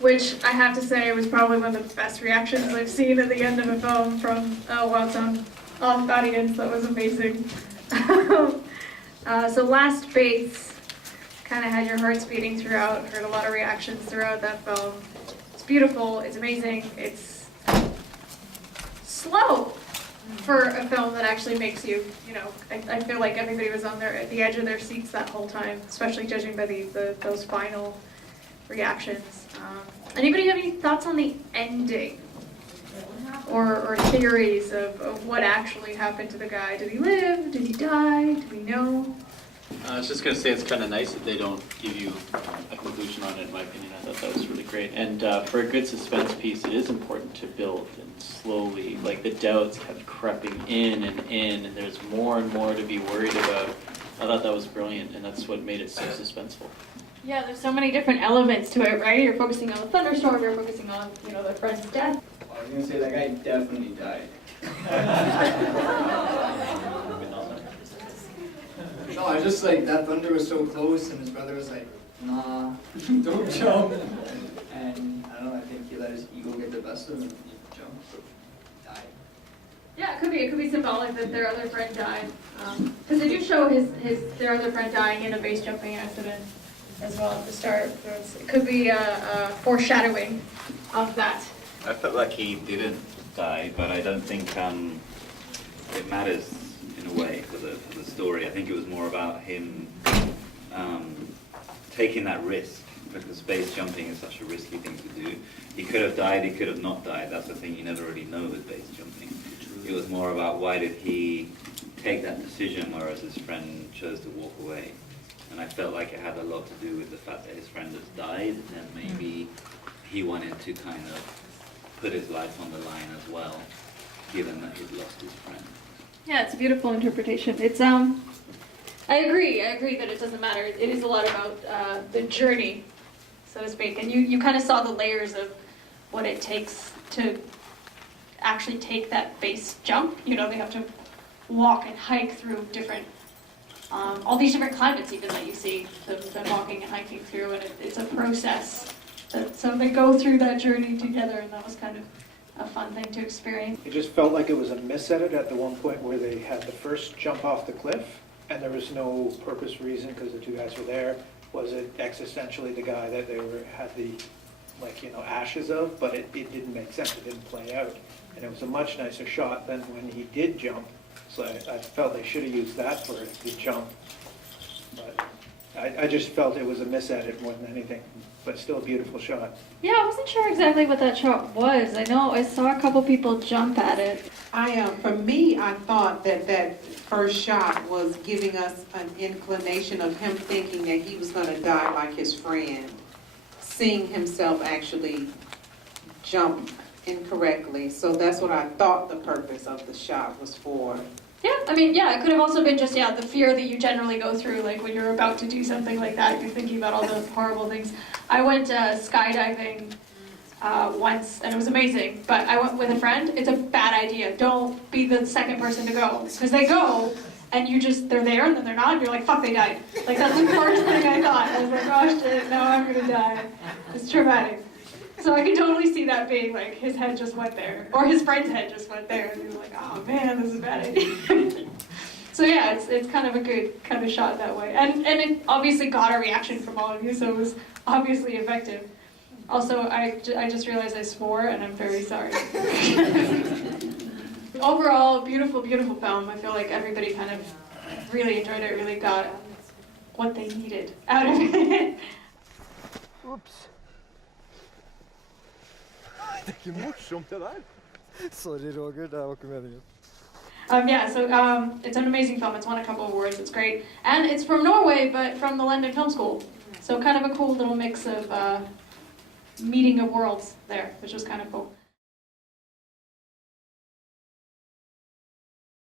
which I have to say was probably one of the best reactions I've seen at the end of a film from a well-done audience. That was amazing. So Last Bates kind of had your hearts beating throughout, heard a lot of reactions throughout that film. It's beautiful, it's amazing, it's slow for a film that actually makes you, I feel like everybody was on at the edge of their seats that whole time, especially judging by those final reactions. Anybody have any thoughts on the ending? Or theories of what actually happened to the guy? Did he live? Did he die? Do we know? I was just going to say it's kind of nice that they don't give you a conclusion on it, in my opinion. I thought that was really great. And for a good suspense piece, it is important to build and slowly, like the doubts kept creeping in, and there's more and more to be worried about. I thought that was brilliant, and that's what made it so suspenseful. Yeah, there's so many different elements to it, right? You're focusing on the thunderstorm, you're focusing on, their friend's death. I was gonna say that guy definitely died. No, I was just like, that thunder was so close, and his brother was like, nah, don't jump. And I don't know, I think he let his ego get the best of him, and he jumped, died. Yeah, it could be symbolic that their other friend died. Because they do show their other friend dying in a base jumping accident as well at the start. So it could be a foreshadowing of that. I felt like he didn't die, but I don't think it matters in a way for the story. I think it was more about him taking that risk, because base jumping is such a risky thing to do. He could have died, he could have not died. That's the thing you never really know with base jumping. It was more about why did he take that decision, whereas his friend chose to walk away. And I felt like it had a lot to do with the fact that his friend has died, and maybe he wanted to kind of put his life on the line as well, given that he'd lost his friend. Yeah, it's a beautiful interpretation. It's I agree that it doesn't matter. It is a lot about the journey, so to speak. And you kind of saw the layers of what it takes to actually take that base jump. They have to walk and hike through different, all these different climates even that you see them walking and hiking through, and it's a process. So they go through that journey together, and that was kind of a fun thing to experience. It just felt like it was a miss-edit at the one point where they had the first jump off the cliff, and there was no purpose reason because the two guys were there. Was it existentially the guy that they had the ashes of? But it didn't make sense. It didn't play out, and it was a much nicer shot than when he did jump. So I felt they should have used that for the jump, but I just felt it was a miss-edit more than anything. But still a beautiful shot. Yeah, I wasn't sure exactly what that shot was. I know I saw a couple people jump at it. For me, I thought that first shot was giving us an inclination of him thinking that he was going to die like his friend, seeing himself actually jump incorrectly. So that's what I thought the purpose of the shot was for. Yeah, it could have also been just, the fear that you generally go through, like when you're about to do something like that, you're thinking about all the horrible things. I went skydiving once, and it was amazing, but I went with a friend. It's a bad idea. Don't be the second person to go, because they go, and they're there, and then they're not, and you're like, fuck, they died. Like, that's the first thing I thought. I was like, oh shit, now I'm gonna die. It's traumatic. So I can totally see that being like, his head just went there, or his friend's head just went there, and he was like, oh man, this is a bad idea. So yeah, it's kind of a good kind of shot that way. And it obviously got a reaction from all of you, so it was obviously effective. Also, I just realized I swore, and I'm very sorry. Overall, beautiful, beautiful film. I feel like everybody kind of really enjoyed it, really got what they needed out of it. Oops. Det är inte morsomt det där. Sorry Roger, det var inte meningen. It's an amazing film. It's won a couple of awards. It's great. And it's from Norway, but from the London Film School. So kind of a cool little mix of meeting of worlds there, which was kind of cool.